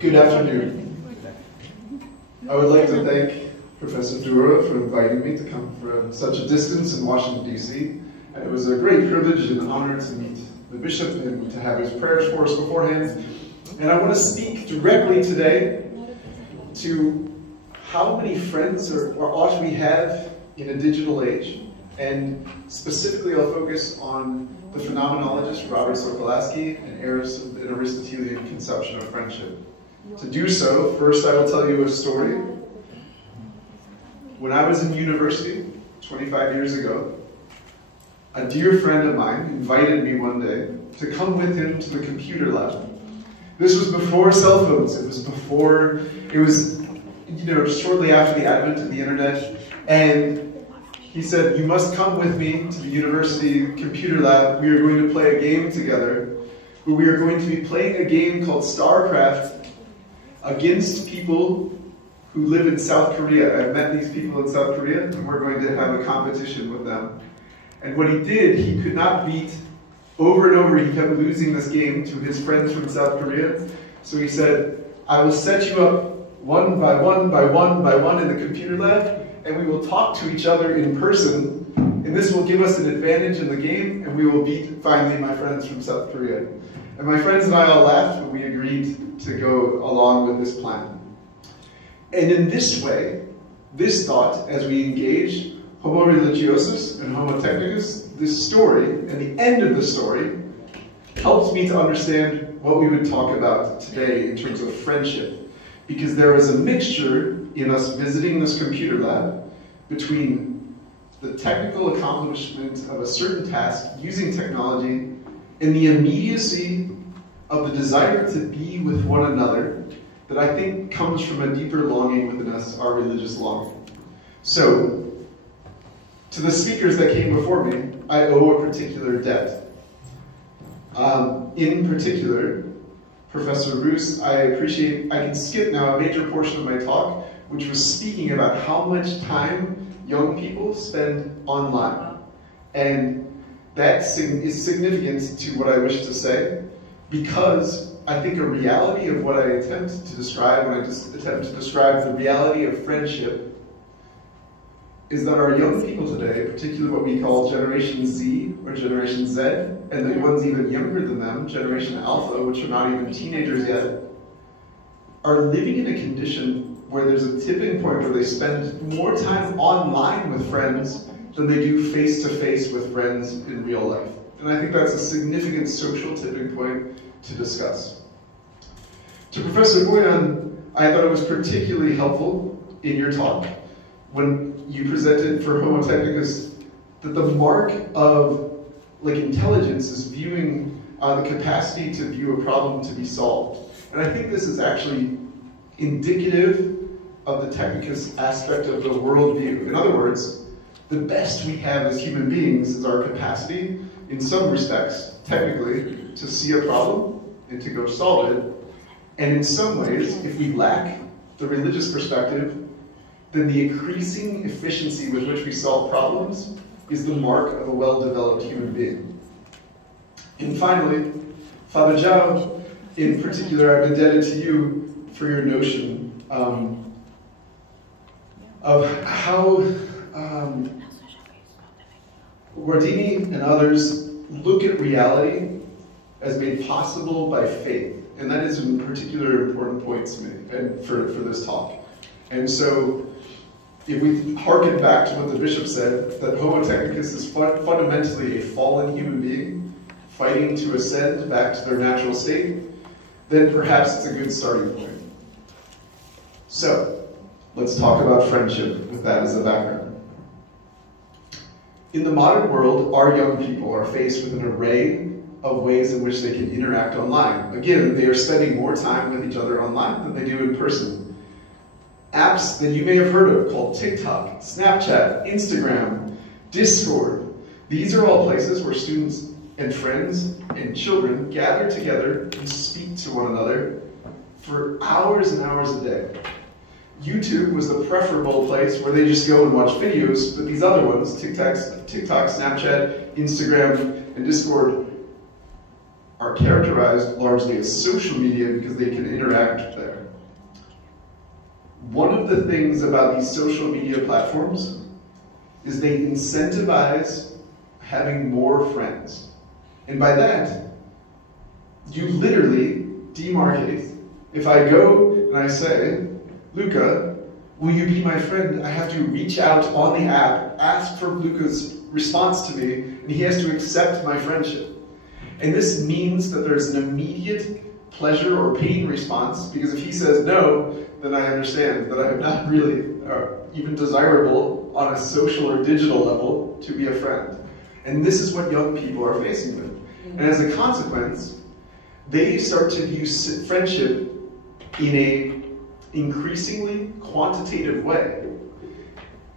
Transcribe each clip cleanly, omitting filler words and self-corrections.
Good afternoon. I would like to thank Professor Dura for inviting me to come from such a distance in Washington, D.C. And it was a great privilege and honor to meet the bishop and to have his prayers for us beforehand. And I want to speak directly today to how many friends or ought we have in a digital age. And specifically, I'll focus on the phenomenologist Robert Sokolowski and an Aristotelian conception of friendship. To do so, first I will tell you a story. When I was in university, 25 years ago, a dear friend of mine invited me one day to come with him to the computer lab. This was before cell phones. It was shortly after the advent of the internet. And he said, "You must come with me to the university computer lab. We are going to play a game together, where we are going to be playing a game called StarCraft against people who live in South Korea. I've met these people in South Korea, and we're going to have a competition with them." And what he did, he could not beat. Over and over, he kept losing this game to his friends from South Korea. So he said, "I will set you up one by one by one by one in the computer lab, and we will talk to each other in person, and this will give us an advantage in the game, and we will beat, finally, my friends from South Korea." And my friends and I all laughed, but we agreed to go along with this plan. And in this way, this thought, as we engage Homo religiosus and Homo technicus, this story, and the end of the story, helps me to understand what we would talk about today in terms of friendship. Because there is a mixture in us visiting this computer lab between the technical accomplishment of a certain task using technology and the immediacy of the desire to be with one another that I think comes from a deeper longing within us, our religious longing. So, to the speakers that came before me, I owe a particular debt. In particular, Professor Roos, I can skip now a major portion of my talk, which was speaking about how much time young people spend online. And that is significant to what I wish to say, because I think a reality of what I attempt to describe when I attempt to describe the reality of friendship is that our young people today, particularly what we call Generation Z or Generation Z, and the ones even younger than them, Generation Alpha, which are not even teenagers yet, are living in a condition where there's a tipping point where they spend more time online with friends than they do face-to-face with friends in real life. And I think that's a significant social tipping point to discuss. To Professor Boyan, I thought it was particularly helpful in your talk when you presented for Homo technicus that the mark of intelligence is viewing the capacity to view a problem to be solved. And I think this is actually indicative of the technicus aspect of the worldview. In other words, the best we have as human beings is our capacity, in some respects, technically, to see a problem and to go solve it. And in some ways, if we lack the religious perspective, then the increasing efficiency with which we solve problems is the mark of a well-developed human being. And finally, Father Zhao, in particular, I'm indebted to you for your notion of how Guardini and others look at reality as made possible by faith. And that is a particular important point to me and for this talk. And so, if we harken back to what the bishop said, that Homo technicus is fundamentally a fallen human being fighting to ascend back to their natural state, then perhaps it's a good starting point. So, let's talk about friendship with that as a background. In the modern world, our young people are faced with an array of ways in which they can interact online. Again, they are spending more time with each other online than they do in person. Apps that you may have heard of called TikTok, Snapchat, Instagram, Discord. These are all places where students and friends and children gather together and speak to one another for hours and hours a day. YouTube was the preferable place where they just go and watch videos, but these other ones, TikTok, Snapchat, Instagram, and Discord, are characterized largely as social media because they can interact there. One of the things about these social media platforms is they incentivize having more friends. And by that, you literally demarcate. If I go and I say, Luca, will you be my friend? I have to reach out on the app, ask for Luca's response to me, and he has to accept my friendship. And this means that there's an immediate pleasure or pain response, because if he says no, then I understand that I'm not really even desirable on a social or digital level to be a friend. And this is what young people are facing with. And as a consequence, they start to view friendship in a increasingly quantitative way.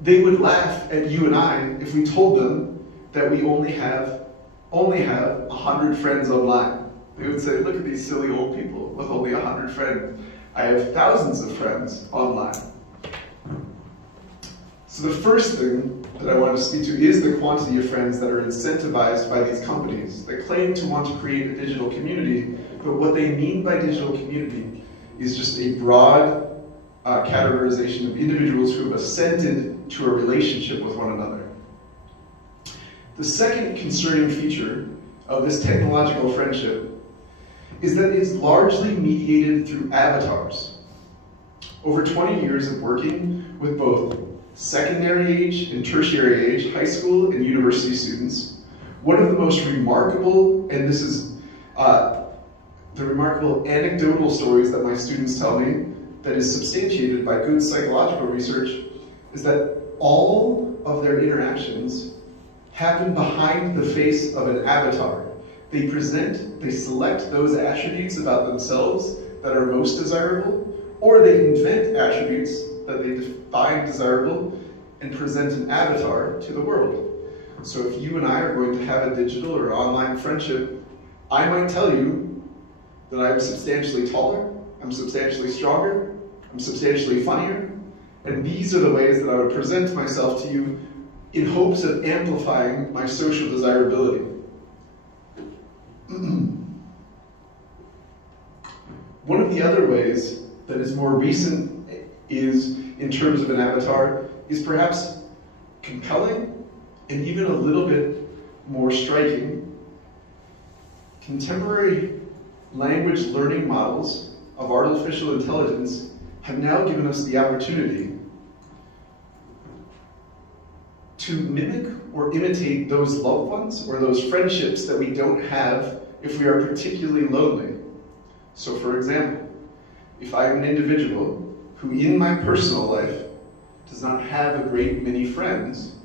They would laugh at you and I if we told them that we only have 100 friends online. They would say, look at these silly old people with only 100 friends. I have thousands of friends online. So the first thing that I want to speak to is the quantity of friends that are incentivized by these companies that claim to want to create a digital community, but what they mean by digital community is just a broad categorization of individuals who have assented to a relationship with one another. The second concerning feature of this technological friendship is that it's largely mediated through avatars. Over 20 years of working with both secondary age and tertiary age, high school and university students, one of the most remarkable, and this is the remarkable anecdotal stories that my students tell me that is substantiated by good psychological research, is that all of their interactions happen behind the face of an avatar. They select those attributes about themselves that are most desirable, or they invent attributes that they define desirable and present an avatar to the world. So if you and I are going to have a digital or online friendship, I might tell you that I'm substantially taller, I'm substantially stronger, I'm substantially funnier, and these are the ways that I would present myself to you in hopes of amplifying my social desirability. One of the other ways that is more recent is, in terms of an avatar, is perhaps compelling and even a little bit more striking. Contemporary language learning models of artificial intelligence have now given us the opportunity to mimic or imitate those loved ones or those friendships that we don't have if we are particularly lonely. So for example, if I am an individual who in my personal life does not have a great many friends,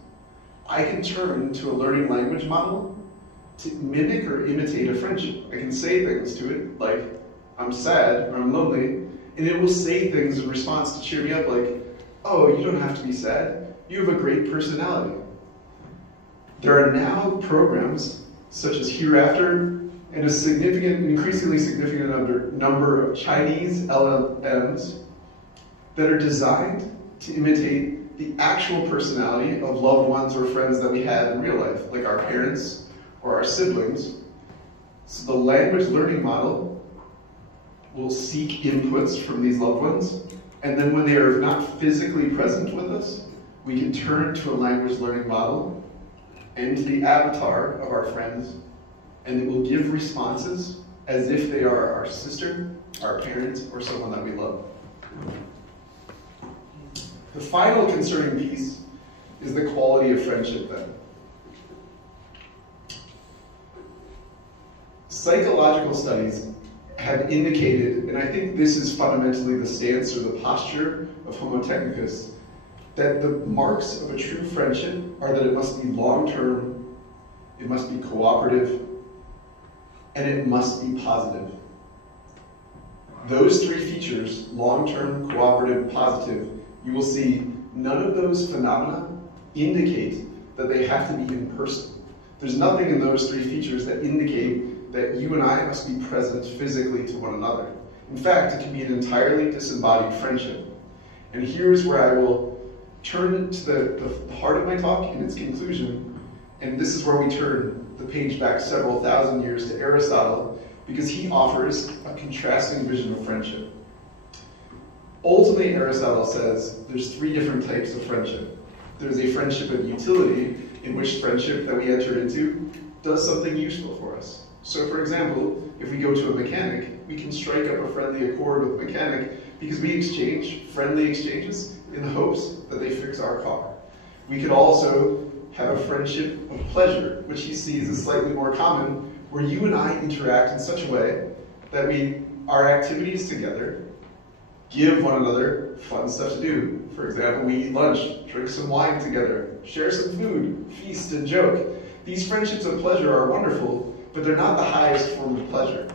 I can turn to a learning language model to mimic or imitate a friendship. I can say things to it like, I'm sad or I'm lonely, and it will say things in response to cheer me up like, oh, you don't have to be sad. You have a great personality. There are now programs such as Hereafter and a increasingly significant number of Chinese LLMs that are designed to imitate the actual personality of loved ones or friends that we have in real life, like our parents or our siblings. So the language learning model will seek inputs from these loved ones, and then when they are not physically present with us, we can turn to a language learning model and to the avatar of our friends, and it will give responses as if they are our sister, our parents, or someone that we love. The final concerning piece is the quality of friendship then. Psychological studies have indicated, and I think this is fundamentally the stance or the posture of Homo technicus, that the marks of a true friendship are that it must be long-term, it must be cooperative, and it must be positive. Those three features, long-term, cooperative, positive, you will see none of those phenomena indicate that they have to be in person. There's nothing in those three features that indicate that you and I must be present physically to one another. In fact, it can be an entirely disembodied friendship. And here's where I will turn to the heart of my talk in its conclusion, and this is where we turn the page back several thousand years to Aristotle because he offers a contrasting vision of friendship. Ultimately, Aristotle says there's three different types of friendship. There's a friendship of utility, in which friendship that we enter into does something useful for us. So for example, if we go to a mechanic, we can strike up a friendly accord with the mechanic because we exchange friendly exchanges in the hopes that they fix our car. We could also have a friendship of pleasure, which he sees as slightly more common, where you and I interact in such a way that our activities together give one another fun stuff to do. For example, we eat lunch, drink some wine together, share some food, feast and joke. These friendships of pleasure are wonderful, but they're not the highest form of pleasure.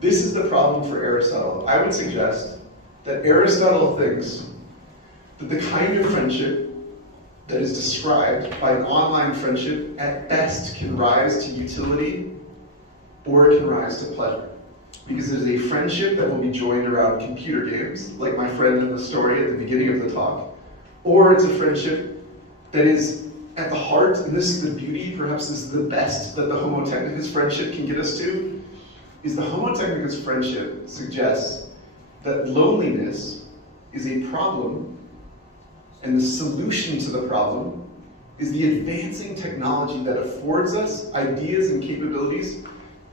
This is the problem for Aristotle. I would suggest that Aristotle thinks that the kind of friendship that is described by an online friendship at best can rise to utility or it can rise to pleasure. Because there's a friendship that will be joined around computer games, like my friend in the story at the beginning of the talk, or it's a friendship that is at the heart, and this is the beauty, perhaps this is the best that the Homo technicus friendship can get us to, is the Homo technicus friendship suggests that loneliness is a problem, and the solution to the problem is the advancing technology that affords us ideas and capabilities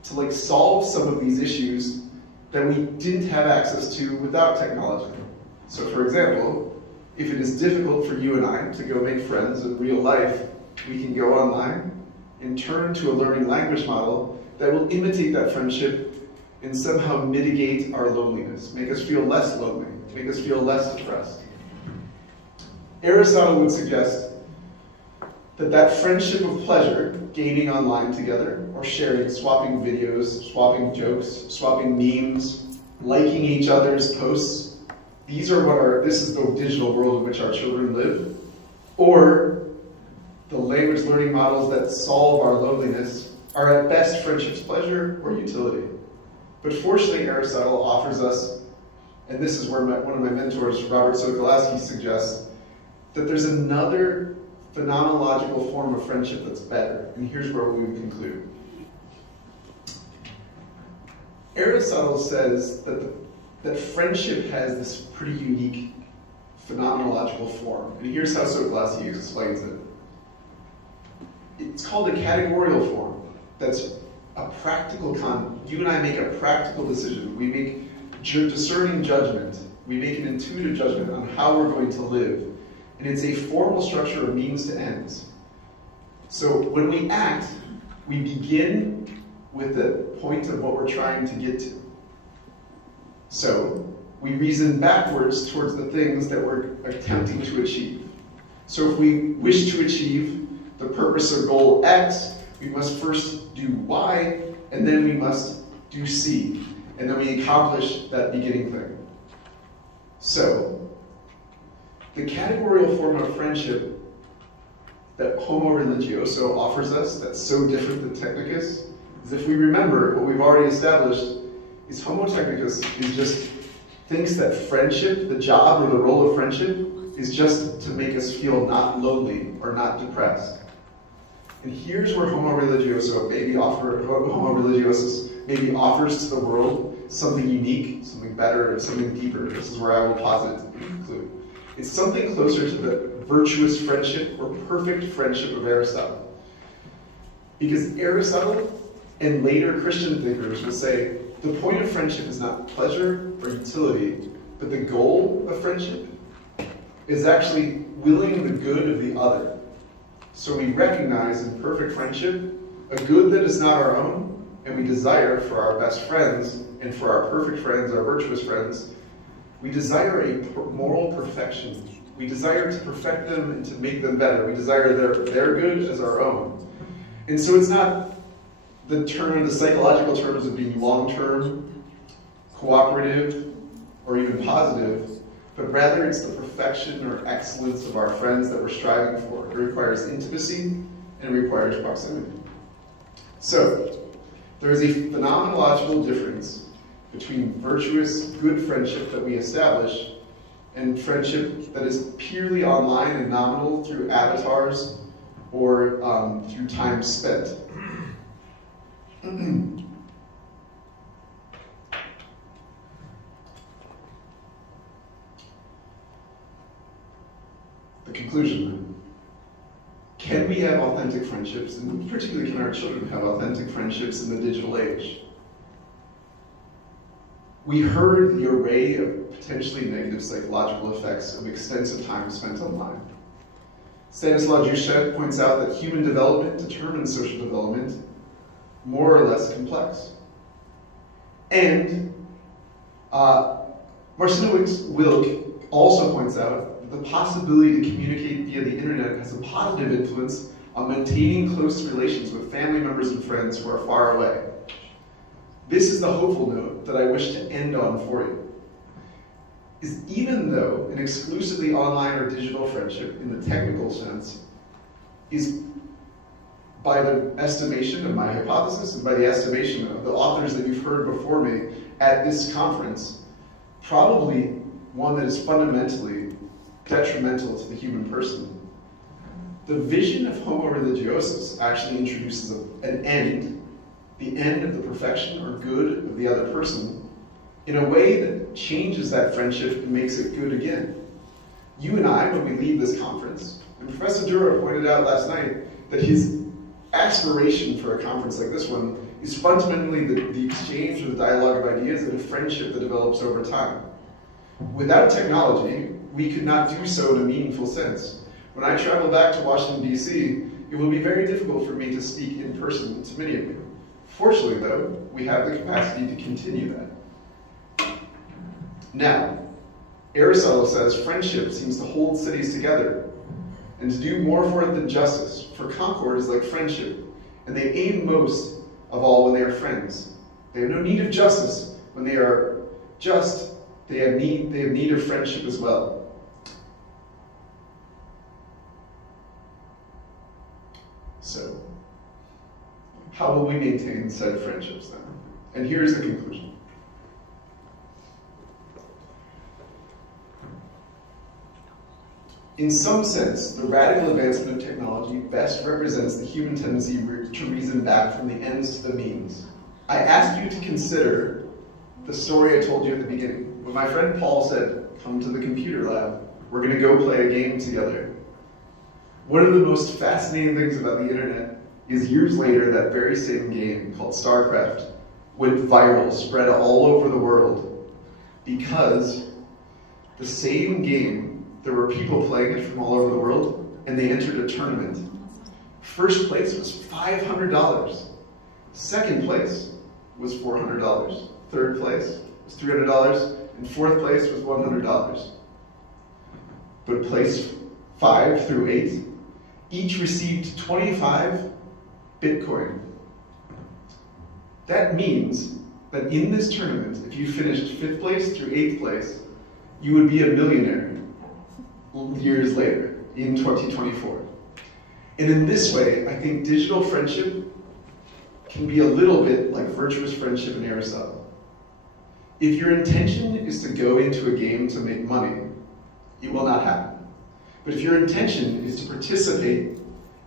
to solve some of these issues that we didn't have access to without technology. So for example, if it is difficult for you and I to go make friends in real life, we can go online and turn to a learning language model that will imitate that friendship and somehow mitigate our loneliness, make us feel less lonely, make us feel less depressed. Aristotle would suggest that friendship of pleasure, gaming online together, or sharing, swapping videos, swapping jokes, swapping memes, liking each other's posts, this is the digital world in which our children live, or the language learning models that solve our loneliness are at best friendship's pleasure or utility. But fortunately, Aristotle offers us, and this is where one of my mentors, Robert Sokolowski, suggests, that there's another phenomenological form of friendship that's better, and here's where we would conclude. Aristotle says that friendship has this pretty unique phenomenological form, and here's how Sokolowski explains it. It's called a categorical form. That's a practical you and I make a practical decision. We make discerning judgment. We make an intuitive judgment on how we're going to live. And it's a formal structure of means to ends. So when we act, we begin with the point of what we're trying to get to. So we reason backwards towards the things that we're attempting to achieve. So if we wish to achieve the purpose or goal X, we must first do Y, and then we must do C. And then we accomplish that beginning thing. So the categorical form of friendship that Homo religioso offers us, that's so different than technicus, is if we remember what we've already established, is Homo technicus thinks that friendship, the job or the role of friendship, is just to make us feel not lonely or not depressed. And here's where Homo religiosus maybe offers to the world something unique, something better, something deeper. This is where I will posit to conclude. It's something closer to the virtuous friendship or perfect friendship of Aristotle. Because Aristotle and later Christian thinkers will say the point of friendship is not pleasure or utility, but the goal of friendship is actually willing the good of the other. So we recognize in perfect friendship a good that is not our own, and we desire for our best friends and for our perfect friends, our virtuous friends, we desire a moral perfection. We desire to perfect them and to make them better. We desire their good as our own. And so it's not the psychological terms of being long-term, cooperative, or even positive, but rather it's the perfection or excellence of our friends that we're striving for. It requires intimacy and it requires proximity. So there is a phenomenological difference between virtuous, good friendship that we establish and friendship that is purely online and nominal through avatars or through time spent. The conclusion. Can we have authentic friendships, and particularly can our children have authentic friendships in the digital age? We heard the array of potentially negative psychological effects of extensive time spent online. Stanislaw Zizek points out that human development determines social development, more or less complex. And Marcinowicz-Wilk also points out that the possibility to communicate via the internet has a positive influence on maintaining close relations with family members and friends who are far away. This is the hopeful note that I wish to end on for you. Is even though an exclusively online or digital friendship in the technical sense is, by the estimation of my hypothesis and by the estimation of the authors that you've heard before me at this conference, probably one that is fundamentally detrimental to the human person. The vision of Homo religiosus actually introduces an end, the end of the perfection or good of the other person, in a way that changes that friendship and makes it good again. You and I, when we leave this conference, and Professor Dura pointed out last night that his aspiration for a conference like this one is fundamentally the exchange or the dialogue of ideas and a friendship that develops over time. Without technology, we could not do so in a meaningful sense. When I travel back to Washington, D.C., it will be very difficult for me to speak in person to many of you. Fortunately, though, we have the capacity to continue that. Now, Aristotle says friendship seems to hold cities together and to do more for it than justice, for concord is like friendship, and they aim most of all when they are friends. They have no need of justice. When they are just, they have need of friendship as well. So, how will we maintain said friendships then? And here's the conclusion. In some sense, the radical advancement of technology best represents the human tendency to reason back from the ends to the means. I ask you to consider the story I told you at the beginning. When my friend Paul said, come to the computer lab, we're going to go play a game together. One of the most fascinating things about the internet is years later, that very same game called StarCraft went viral, spread all over the world, because the same game, there were people playing it from all over the world, and they entered a tournament. First place was $500. Second place was $400. Third place was $300, and fourth place was $100. But place 5 through 8, each received 25 Bitcoin. That means that in this tournament, if you finished 5th place through 8th place, you would be a millionaire years later, in 2024. And in this way, I think digital friendship can be a little bit like virtuous friendship in Aristotle. If your intention is to go into a game to make money, it will not happen. But if your intention is to participate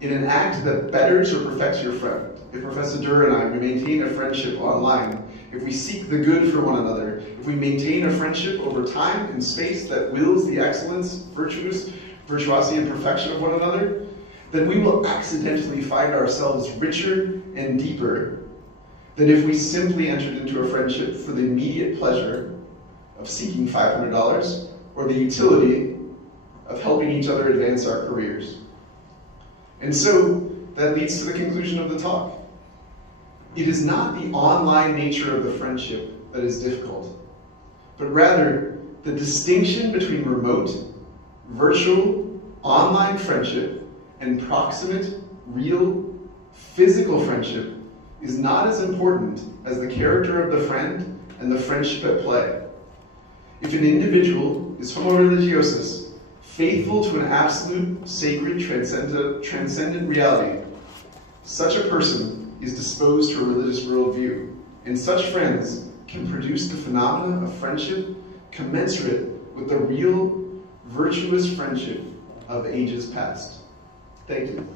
in an act that betters or perfects your friend, if Professor Dura and I, we maintain a friendship online, if we seek the good for one another, if we maintain a friendship over time and space that wills the excellence, virtuosity, and perfection of one another, then we will accidentally find ourselves richer and deeper than if we simply entered into a friendship for the immediate pleasure of seeking $500 or the utility of helping each other advance our careers. And so that leads to the conclusion of the talk. It is not the online nature of the friendship that is difficult, but rather the distinction between remote, virtual, online friendship and proximate, real, physical friendship is not as important as the character of the friend and the friendship at play. If an individual is Homo religiosus, faithful to an absolute, sacred, transcendent reality, such a person is disposed to a religious worldview, and such friends can produce the phenomena of friendship commensurate with the real, virtuous friendship of ages past. Thank you.